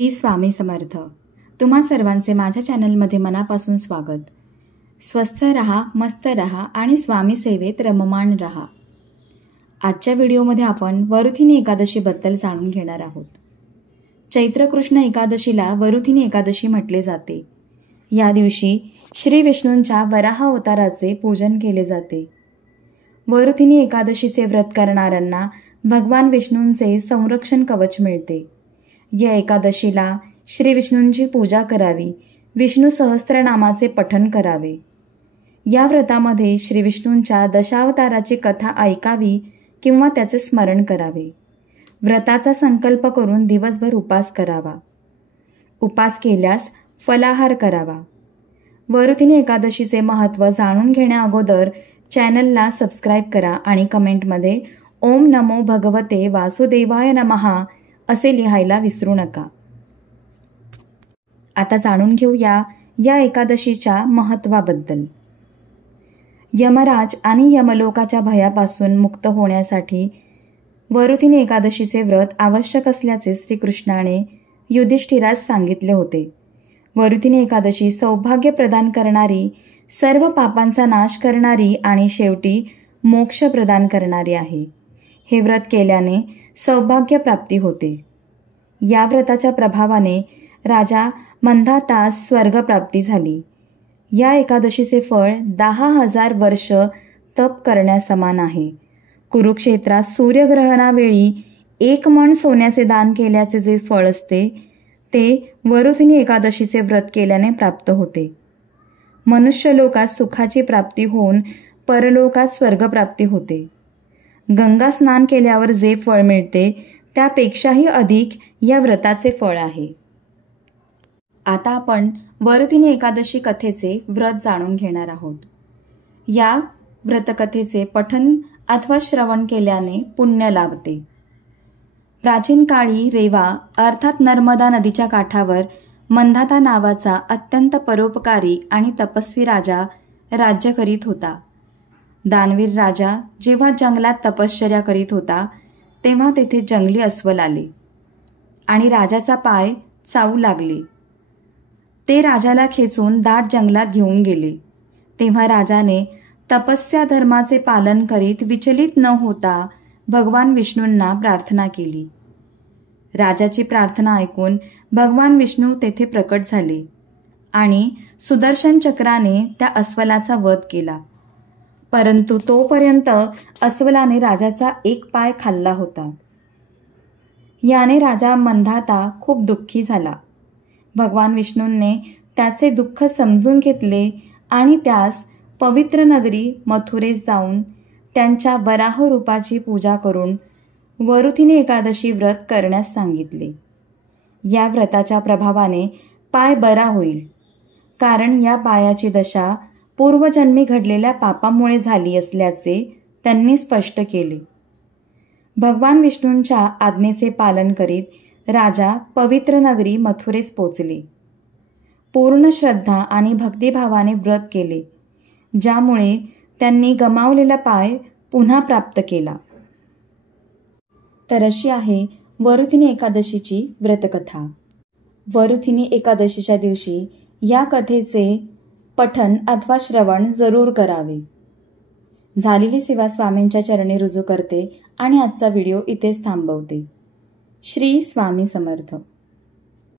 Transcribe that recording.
श्री स्वामी समर्थ. तुम्हा सर्वांचे माझ्या चॅनलमध्ये मनापासून स्वागत. स्वस्थ रहा, मस्त रहा आणि स्वामी सेवेत रममाण रहा. आजच्या व्हिडिओमध्ये आपण वरुथिनी एकादशीबद्दल जाणून घेणार आहोत. चैत्र कृष्ण एकादशीला वरुथिनी एकादशी म्हटले जाते. या दिवशी श्री विष्णूंच्या वराह अवताराचे पूजन केले जाते. वरुथिनी एकादशीचे व्रत करणाऱ्यांना भगवान विष्णूंचे संरक्षण कवच मिळते. या एकादशीला श्री विष्णूंची पूजा करावी, विष्णू सहस्त्रनामाचे पठण करावे. या व्रतामध्ये श्री विष्णूंच्या दशावताराची कथा ऐकावी किंवा त्याचे स्मरण करावे. व्रताचा संकल्प करून दिवसभर उपास करावा. उपास केल्यास फलाहार करावा. वरुथिनी एकादशीचे महत्त्व जाणून घेण्याअगोदर चॅनलला सबस्क्राईब करा आणि कमेंटमध्ये ओम नमो भगवते वासुदेवाय नमः असे लिहायला विसरू नका. आता जाणून घेऊया या एकादशीच्या महत्त्वाबद्दल. यमराज आणि यमलोकाच्या भयापासून मुक्त होण्यासाठी वरुथिनी एकादशीचे व्रत आवश्यक असल्याचे श्रीकृष्णाने युधिष्ठिरास सांगितले होते. वरुथिनी एकादशी सौभाग्य प्रदान करणारी, सर्व पापांचा नाश करणारी आणि शेवटी मोक्ष प्रदान करणारी आहे. हे व्रत केल्याने सौभाग्य प्राप्ती होते. या व्रताच्या प्रभावाने राजा मंधातास स्वर्गप्राप्ती झाली. या एकादशीचे फळ 10,000 वर्ष तप करण्यासमान आहे. कुरुक्षेत्रात सूर्यग्रहणावेळी 1 मण सोन्याचे दान केल्याचे जे फळ असते ते वरुथिनी एकादशीचे व्रत केल्याने प्राप्त होते. मनुष्यलोकात सुखाची प्राप्ती होऊन परलोकात स्वर्गप्राप्ती होते. गंगा स्नान केल्यावर जे फळ मिळते त्यापेक्षाही अधिक या व्रताचे फळ आहे. आता आपण वरुथिनी एकादशी कथेचे व्रत जाणून घेणार आहोत. या व्रतकथेचे पठन अथवा श्रवण केल्याने पुण्य लाभते. प्राचीन काळी रेवा अर्थात नर्मदा नदीच्या काठावर मंधाता नावाचा अत्यंत परोपकारी आणि तपस्वी राजा राज्य करीत होता. दानवीर राजा जेव्हा जंगलात तपश्चर्या करीत होता तेव्हा तेथे जंगली अस्वल आले आणि राजाचा पाय चावू लागले. ते राजाला खेचून दाट जंगलात घेऊन गेले. तेव्हा राजाने तपस्या धर्माचे पालन करीत विचलित न होता भगवान विष्णूंना प्रार्थना केली. राजाची प्रार्थना ऐकून भगवान विष्णू तेथे प्रकट झाले आणि सुदर्शन चक्राने त्या अस्वलाचा वध केला. परंतु तोपर्यंत अस्वलाने राजाचा एक पाय खाल्ला होता. याने राजा मंधाता खूप दुःखी झाला. भगवान विष्णूंनी त्याचे दुःख समजून घेतले आणि त्यास पवित्र नगरी मथुरेस जाऊन त्यांच्या वराह रूपाची पूजा करून वरुथिनी एकादशी व्रत करण्यास सांगितले. या व्रताच्या प्रभावाने पाय बरा होईल, कारण या पायाची दशा पूर्वजन्मी घडलेल्या पापामुळे झाली असल्याचे त्यांनी स्पष्ट केले. भगवान विष्णूंच्या आज्ञेचे पालन करीत राजा पवित्र नगरी मथुरेस पोचले. पूर्ण श्रद्धा आणि भक्तिभावाने व्रत केले, ज्यामुळे त्यांनी गमावलेला पाय पुन्हा प्राप्त केला. तर अशी आहे वरुथिनी एकादशीची व्रतकथा. वरुथिनी एकादशीच्या दिवशी या कथेचे पठन अथवा श्रवण जरूर करावे. झालेली सेवा स्वामींच्या चरणी रुजू करते आणि आजचा व्हिडिओ इथेच थांबवते. श्री स्वामी समर्थ.